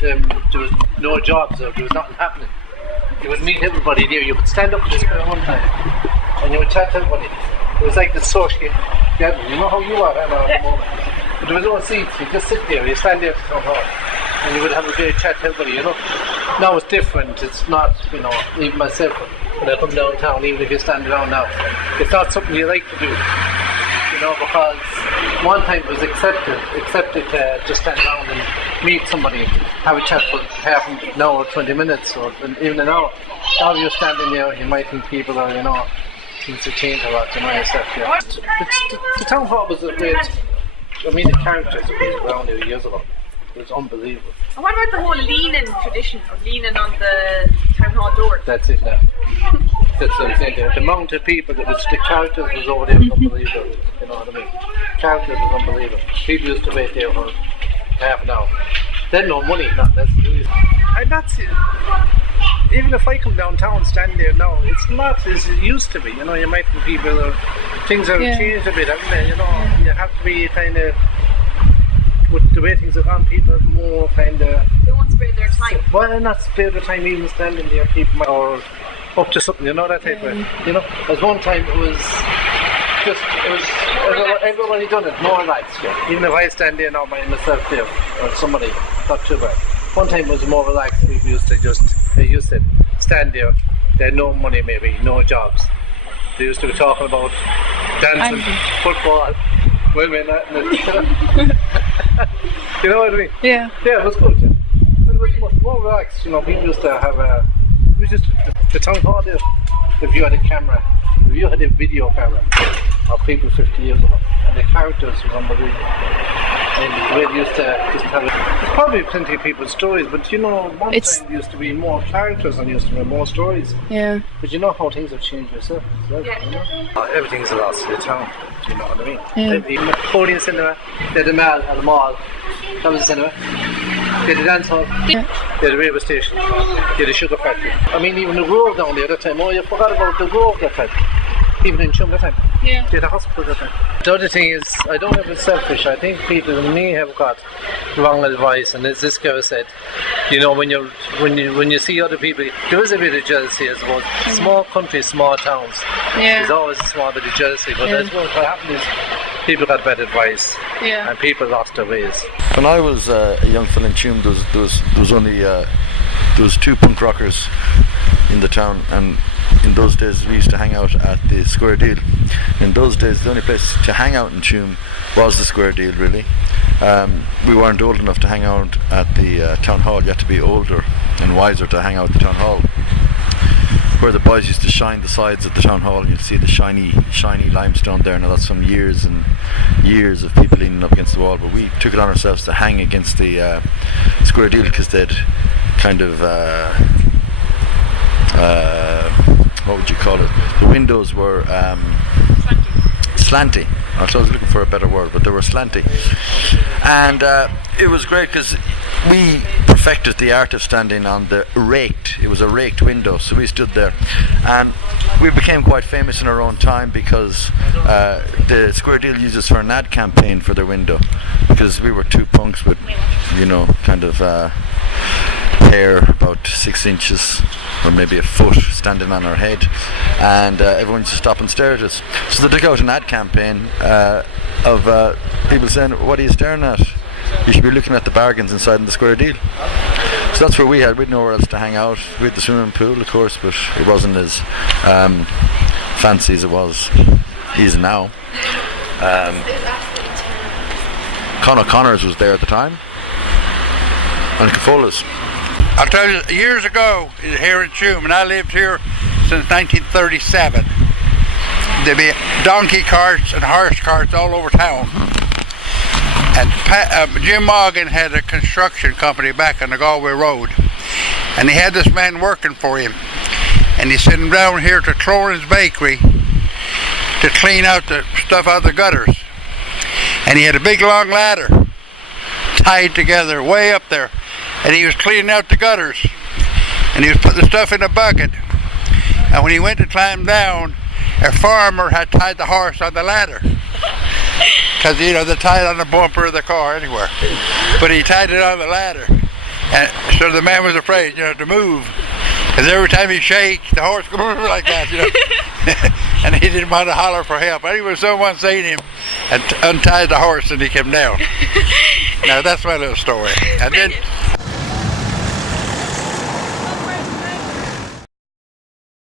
there was no jobs or there was nothing happening. You would meet everybody there. You would stand up in the square one time and you would chat to everybody. It was like the social gathering. You know how you are at the moment. But there was no seats. You just sit there. You stand there at the town hall and you would have a great chat to everybody, you know. Now it's different. It's not, you know, even myself, when I come downtown, even if you stand around now, it's not something you like to do, you know, because one time it was accepted to just stand around and meet somebody, have a chat for half an hour, 20 minutes, or even an hour. Now you're standing there, you might think people are, you know, things have changed a lot, you know, yourself. Yeah. The town hall was a great, I mean, the characters that was around here years ago. It was unbelievable. And what about the whole leaning tradition of leaning on the town hall door? That's it now. That's what I'm saying there. The amount of people that was, the characters was over there was unbelievable. You know what I mean? Characters was unbelievable. People used to wait there for half an hour. They had no money, that's the reason. And that's it. Even if I come downtown, stand there now, it's not as it used to be. You know, you might have people, things have changed a bit, haven't they? You know, you have to be kind of, with the way things have gone, people are more kind of... They won't spare their time. Well, not spare their time even standing there, people might, or up to something, you know, that type of, you know. As one time it was just, everybody done it, more relaxed, yeah. Even if I stand there now by myself there, or somebody, not too bad. One time it was more relaxed, people used to stand there, they had no money maybe, no jobs. They used to be talking about dancing, football, women, you know what I mean? Yeah. Yeah, it was good. Yeah. It was much more relaxed, you know. People used to have it was just the town hall there. If you had a camera, if you had a video camera of people 50 years ago, and the characters was unbelievable. And the way they used to just have it. There's probably plenty of people's stories, but you know, one time there used to be more characters and there used to be more stories. Yeah. But you know how things have changed yourself as well, you know? Everything's a loss to the town, do you know what I mean? Yeah. Even the Odeon Cinema, they had the mall at the mall, that was the cinema. They had the dance hall, they had the railway station, they had the sugar factory. I mean, even the Grove down there that time, oh, you forgot about the Grove that time. Even in Tuam that time. Yeah. They had a hospital that time. The other thing is, I don't know if it's selfish, I think people may have got wrong advice, and as this guy said, you know, when you see other people, there is a bit of jealousy, I suppose. Small countries, small towns, there's always a small bit of jealousy, but I suppose what happened is people got bad advice, and people lost their ways. When I was a young fella in Tuam, there was two punk rockers in the town, and in those days we used to hang out at the Square Deal. In those days the only place to hang out in Tuam was the Square Deal, really. We weren't old enough to hang out at the town hall. You had to be older and wiser to hang out at the town hall, where the boys used to shine the sides of the town hall, and you'd see the shiny limestone there. Now that's some years and years of people leaning up against the wall, but we took it on ourselves to hang against the Square Deal, because they'd kind of what would you call it? The windows were slanty. I was looking for a better word, but they were slanty. And it was great because we perfected the art of standing on the it was a raked window, so we stood there. And we became quite famous in our own time because the Square Deal used us for an ad campaign for their window, because we were two punks with, you know, kind of hair about 6 inches or maybe a foot standing on our head, and everyone used to stop and stare at us. So they took out an ad campaign of people saying, "What are you staring at? You should be looking at the bargains inside the Square Deal." So that's where we had nowhere else to hang out. We had the swimming pool, of course, but it wasn't as fancy as it is now. Con O'Connor's was there at the time, and Cafola's. I'll tell you, years ago here in Tuam, and I lived here since 1937, there'd be donkey carts and horse carts all over town. And Jim Morgan had a construction company back on the Galway Road, and he had this man working for him, and he sent him down here to Cloran's Bakery to clean out the stuff out of the gutters. And he had a big long ladder tied together way up there, and he was cleaning out the gutters, and he was putting the stuff in a bucket. And when he went to climb down, a farmer had tied the horse on the ladder, because, you know, they tie it on the bumper of the car anywhere, but he tied it on the ladder. And so the man was afraid, to move. Because every time he shake, the horse goes like that, And he didn't want to holler for help. Anyway, someone seen him and untied the horse and he came down. Now that's my little story. And then